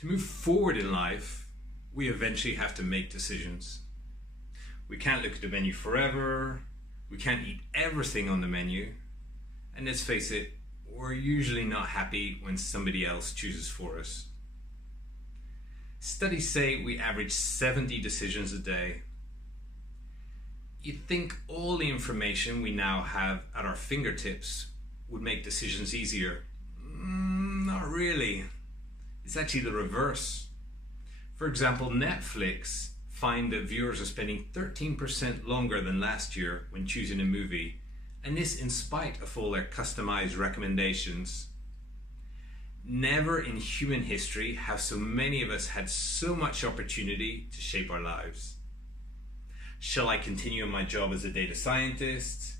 To move forward in life, we eventually have to make decisions. We can't look at the menu forever, we can't eat everything on the menu, and let's face it, we're usually not happy when somebody else chooses for us. Studies say we average 70 decisions a day. You'd think all the information we now have at our fingertips would make decisions easier. Not really. It's actually the reverse. For example, Netflix find that viewers are spending 13% longer than last year when choosing a movie, and this in spite of all their customized recommendations. Never in human history have so many of us had so much opportunity to shape our lives. Shall I continue in my job as a data scientist?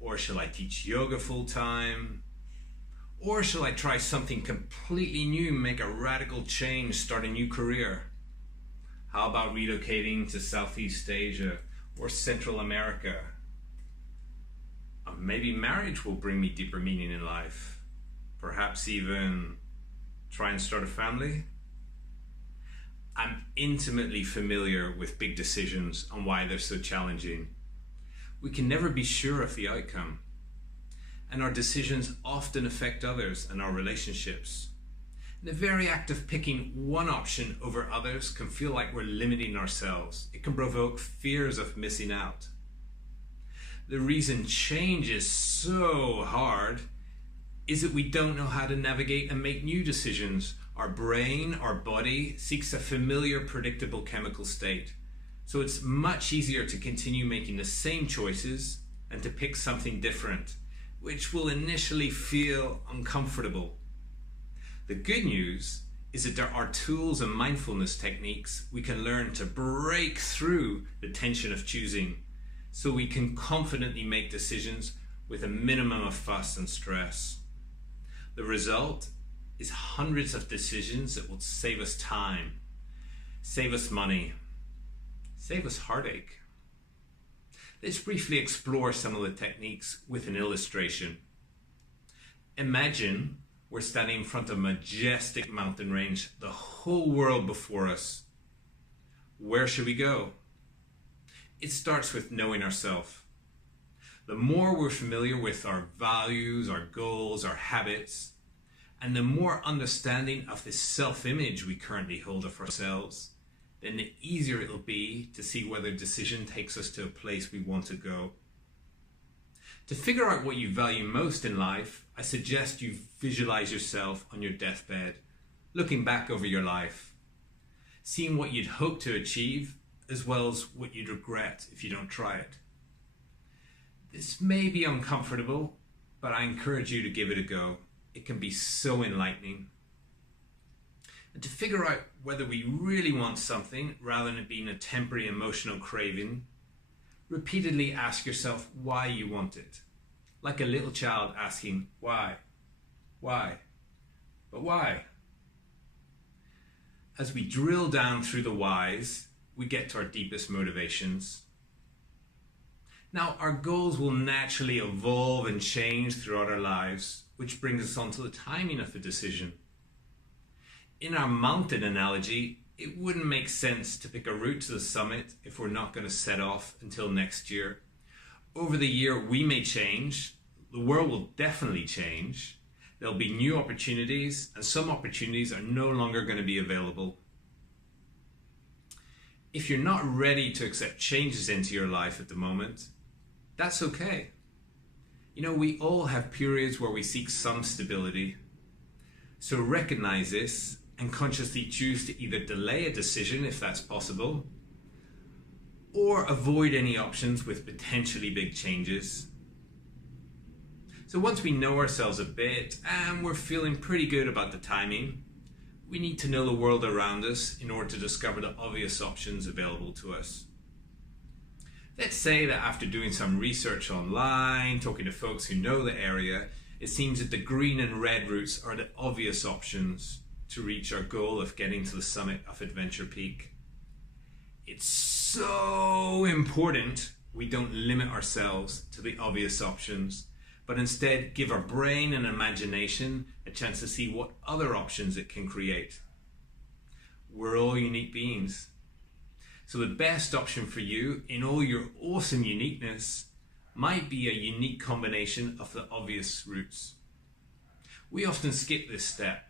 Or shall I teach yoga full time? Or shall I try something completely new, make a radical change, start a new career? How about relocating to Southeast Asia or Central America? Or maybe marriage will bring me deeper meaning in life. Perhaps even try and start a family? I'm intimately familiar with big decisions and why they're so challenging. We can never be sure of the outcome. And our decisions often affect others and our relationships. The very act of picking one option over others can feel like we're limiting ourselves. It can provoke fears of missing out. The reason change is so hard is that we don't know how to navigate and make new decisions. Our brain, our body seeks a familiar, predictable chemical state. So it's much easier to continue making the same choices and to pick something different, which will initially feel uncomfortable. The good news is that there are tools and mindfulness techniques we can learn to break through the tension of choosing, so we can confidently make decisions with a minimum of fuss and stress. The result is hundreds of decisions that will save us time, save us money, save us heartache. Let's briefly explore some of the techniques with an illustration. Imagine we're standing in front of a majestic mountain range, the whole world before us. Where should we go? It starts with knowing ourselves. The more we're familiar with our values, our goals, our habits, and the more understanding of this self-image we currently hold of ourselves, then the easier it'll be to see whether a decision takes us to a place we want to go. To figure out what you value most in life, I suggest you visualize yourself on your deathbed, looking back over your life, seeing what you'd hope to achieve, as well as what you'd regret if you don't try it. This may be uncomfortable, but I encourage you to give it a go. It can be so enlightening. And to figure out whether we really want something rather than it being a temporary emotional craving, repeatedly ask yourself why you want it. Like a little child asking, why? Why? But why? As we drill down through the whys, we get to our deepest motivations. Now, our goals will naturally evolve and change throughout our lives, which brings us on to the timing of the decision. In our mountain analogy, it wouldn't make sense to pick a route to the summit if we're not going to set off until next year. Over the year, we may change. The world will definitely change. There'll be new opportunities, and some opportunities are no longer going to be available. If you're not ready to accept changes into your life at the moment, that's okay. You know, we all have periods where we seek some stability. So recognize this and consciously choose to either delay a decision if that's possible, or avoid any options with potentially big changes. So once we know ourselves a bit and we're feeling pretty good about the timing, we need to know the world around us in order to discover the obvious options available to us. Let's say that after doing some research online, talking to folks who know the area, it seems that the green and red routes are the obvious options to reach our goal of getting to the summit of Adventure Peak. It's so important we don't limit ourselves to the obvious options, but instead give our brain and imagination a chance to see what other options it can create. We're all unique beings. So the best option for you in all your awesome uniqueness might be a unique combination of the obvious routes. We often skip this step.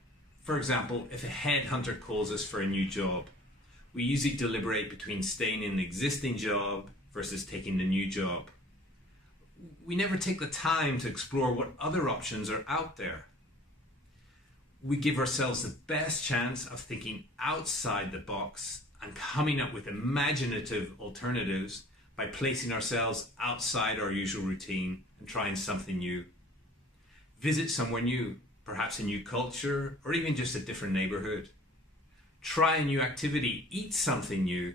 For example, if a headhunter calls us for a new job, we usually deliberate between staying in the existing job versus taking the new job. We never take the time to explore what other options are out there. We give ourselves the best chance of thinking outside the box and coming up with imaginative alternatives by placing ourselves outside our usual routine and trying something new. Visit somewhere new, perhaps a new culture or even just a different neighborhood. Try a new activity, eat something new.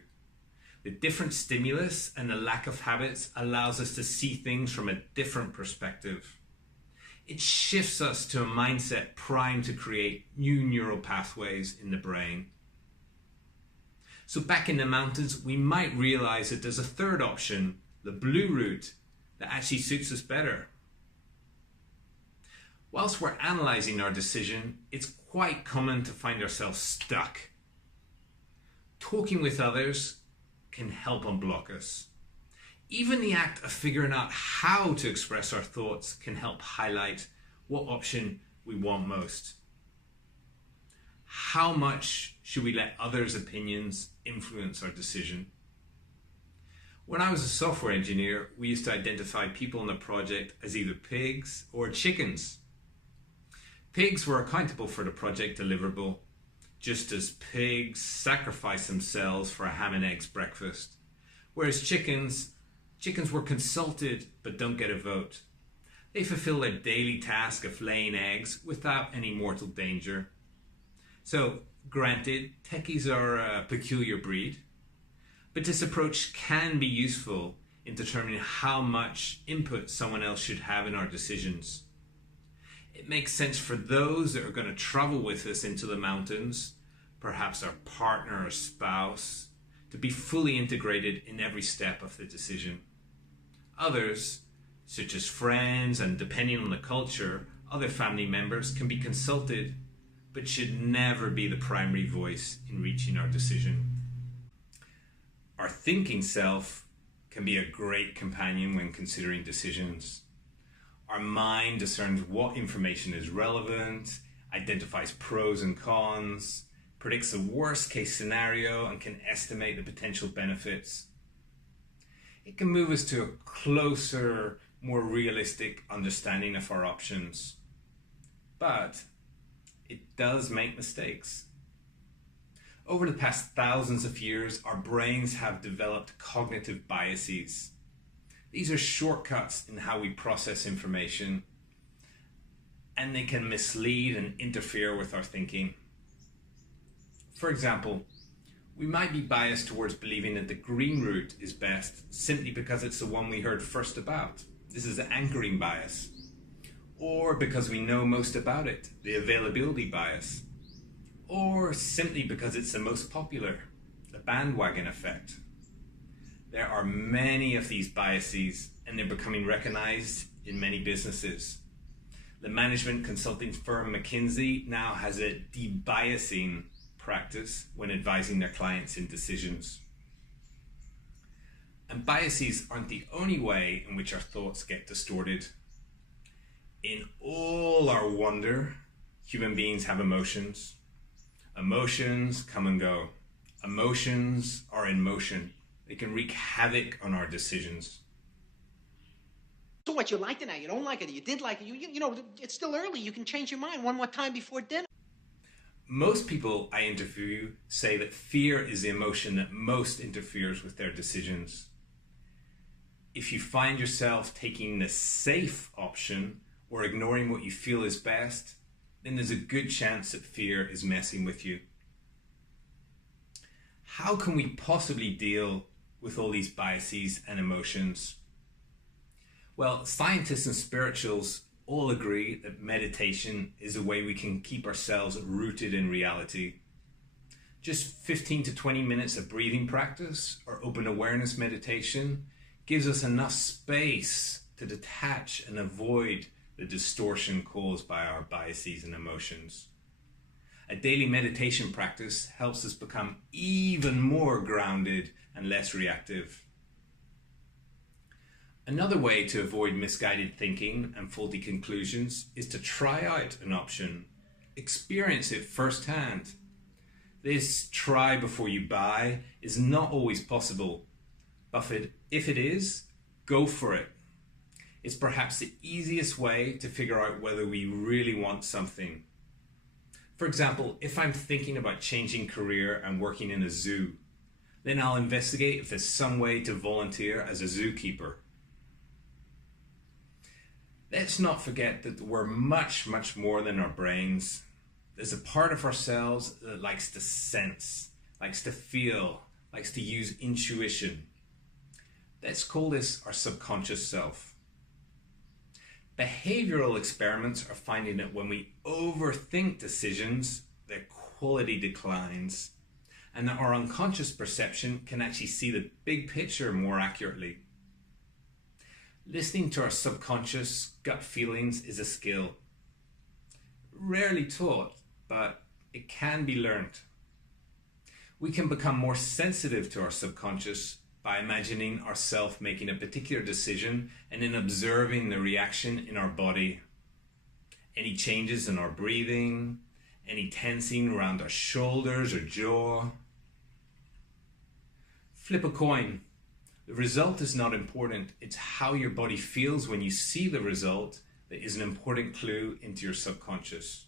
The different stimulus and the lack of habits allows us to see things from a different perspective. It shifts us to a mindset primed to create new neural pathways in the brain. So back in the mountains, we might realize that there's a third option, the blue route, that actually suits us better. Whilst we're analyzing our decision, it's quite common to find ourselves stuck. Talking with others can help unblock us. Even the act of figuring out how to express our thoughts can help highlight what option we want most. How much should we let others' opinions influence our decision? When I was a software engineer, we used to identify people on the project as either pigs or chickens. Pigs were accountable for the project deliverable, just as pigs sacrifice themselves for a ham and eggs breakfast, whereas chickens were consulted but don't get a vote. They fulfill their daily task of laying eggs without any mortal danger. So, granted, techies are a peculiar breed, but this approach can be useful in determining how much input someone else should have in our decisions. It makes sense for those that are going to travel with us into the mountains, perhaps our partner or spouse, to be fully integrated in every step of the decision. Others, such as friends and depending on the culture, other family members can be consulted, but should never be the primary voice in reaching our decision. Our thinking self can be a great companion when considering decisions. Our mind discerns what information is relevant, identifies pros and cons, predicts the worst case scenario, and can estimate the potential benefits. It can move us to a closer, more realistic understanding of our options. But it does make mistakes. Over the past thousands of years, our brains have developed cognitive biases. These are shortcuts in how we process information, and they can mislead and interfere with our thinking. For example, we might be biased towards believing that the green route is best simply because it's the one we heard first about. This is the anchoring bias. Or because we know most about it, the availability bias. Or simply because it's the most popular, the bandwagon effect. There are many of these biases, and they're becoming recognized in many businesses. The management consulting firm McKinsey now has a debiasing practice when advising their clients in decisions. And biases aren't the only way in which our thoughts get distorted. In all our wonder, human beings have emotions. Emotions come and go. Emotions are in motion. They can wreak havoc on our decisions. So what, you liked it now, you don't like it, you did like it, you know, it's still early, you can change your mind one more time before dinner. Most people I interview say that fear is the emotion that most interferes with their decisions. If you find yourself taking the safe option or ignoring what you feel is best, then there's a good chance that fear is messing with you. How can we possibly deal with all these biases and emotions? Well, scientists and spirituals all agree that meditation is a way we can keep ourselves rooted in reality. Just 15 to 20 minutes of breathing practice or open awareness meditation gives us enough space to detach and avoid the distortion caused by our biases and emotions. A daily meditation practice helps us become even more grounded and less reactive. Another way to avoid misguided thinking and faulty conclusions is to try out an option. Experience it firsthand. This try before you buy is not always possible, but if it is, go for it. It's perhaps the easiest way to figure out whether we really want something. For example, if I'm thinking about changing career and working in a zoo, then I'll investigate if there's some way to volunteer as a zookeeper. Let's not forget that we're much, much more than our brains. There's a part of ourselves that likes to sense, likes to feel, likes to use intuition. Let's call this our subconscious self. Behavioral experiments are finding that when we overthink decisions, their quality declines, and that our unconscious perception can actually see the big picture more accurately. Listening to our subconscious gut feelings is a skill. Rarely taught, but it can be learned. We can become more sensitive to our subconscious by imagining ourselves making a particular decision and then observing the reaction in our body. Any changes in our breathing, any tensing around our shoulders or jaw. Flip a coin. The result is not important. It's how your body feels when you see the result that is an important clue into your subconscious.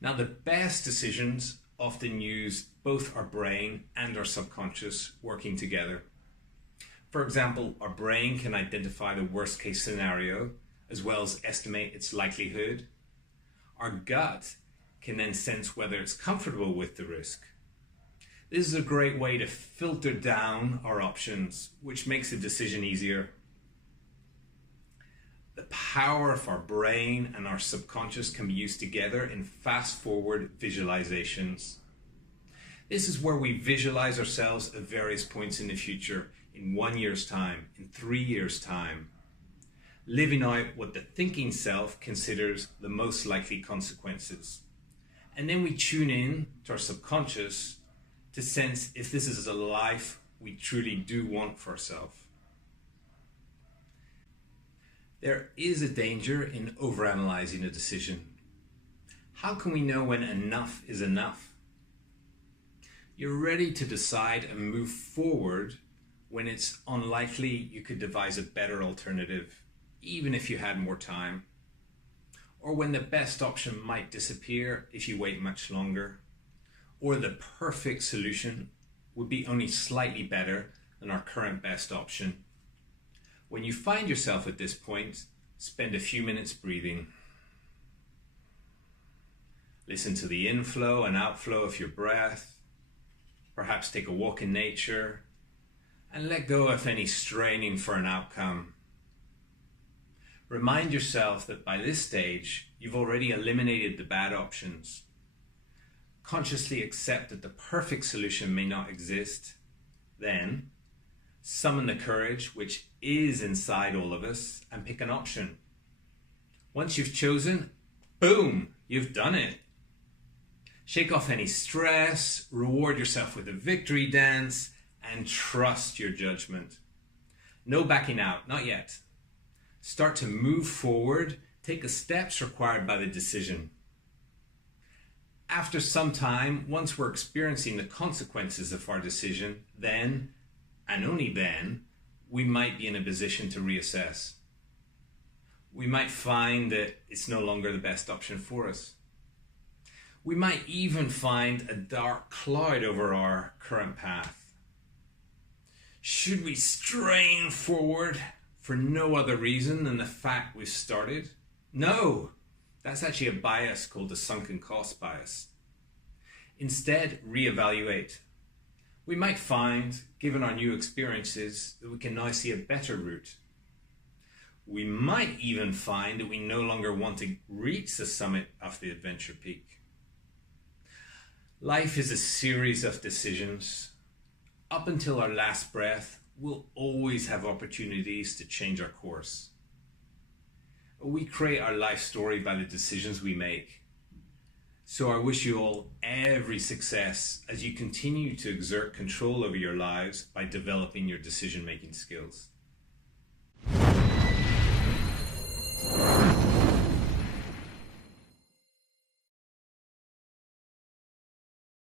Now, the best decisions often use both our brain and our subconscious working together. For example, our brain can identify the worst case scenario as well as estimate its likelihood. Our gut can then sense whether it's comfortable with the risk. This is a great way to filter down our options, which makes the decision easier. The power of our brain and our subconscious can be used together in fast-forward visualizations. This is where we visualize ourselves at various points in the future, in 1 year's time, in 3 years' time, living out what the thinking self considers the most likely consequences. And then we tune in to our subconscious to sense if this is a life we truly do want for ourselves. There is a danger in overanalyzing a decision. How can we know when enough is enough? You're ready to decide and move forward when it's unlikely you could devise a better alternative, even if you had more time, or when the best option might disappear if you wait much longer, or the perfect solution would be only slightly better than our current best option. When you find yourself at this point, spend a few minutes breathing. Listen to the inflow and outflow of your breath. Perhaps take a walk in nature and let go of any straining for an outcome. Remind yourself that by this stage, you've already eliminated the bad options. Consciously accept that the perfect solution may not exist. Then, summon the courage which is inside all of us and pick an option. Once you've chosen, boom, you've done it. Shake off any stress, reward yourself with a victory dance, and trust your judgment. No backing out, not yet. Start to move forward, take the steps required by the decision. After some time, once we're experiencing the consequences of our decision, then, and only then, we might be in a position to reassess. We might find that it's no longer the best option for us. We might even find a dark cloud over our current path. Should we strain forward for no other reason than the fact we've started? No, that's actually a bias called the sunken cost bias. Instead, reevaluate. We might find, given our new experiences, that we can now see a better route. We might even find that we no longer want to reach the summit of the adventure peak. Life is a series of decisions. Up until our last breath, we'll always have opportunities to change our course. We create our life story by the decisions we make. So I wish you all every success as you continue to exert control over your lives by developing your decision-making skills.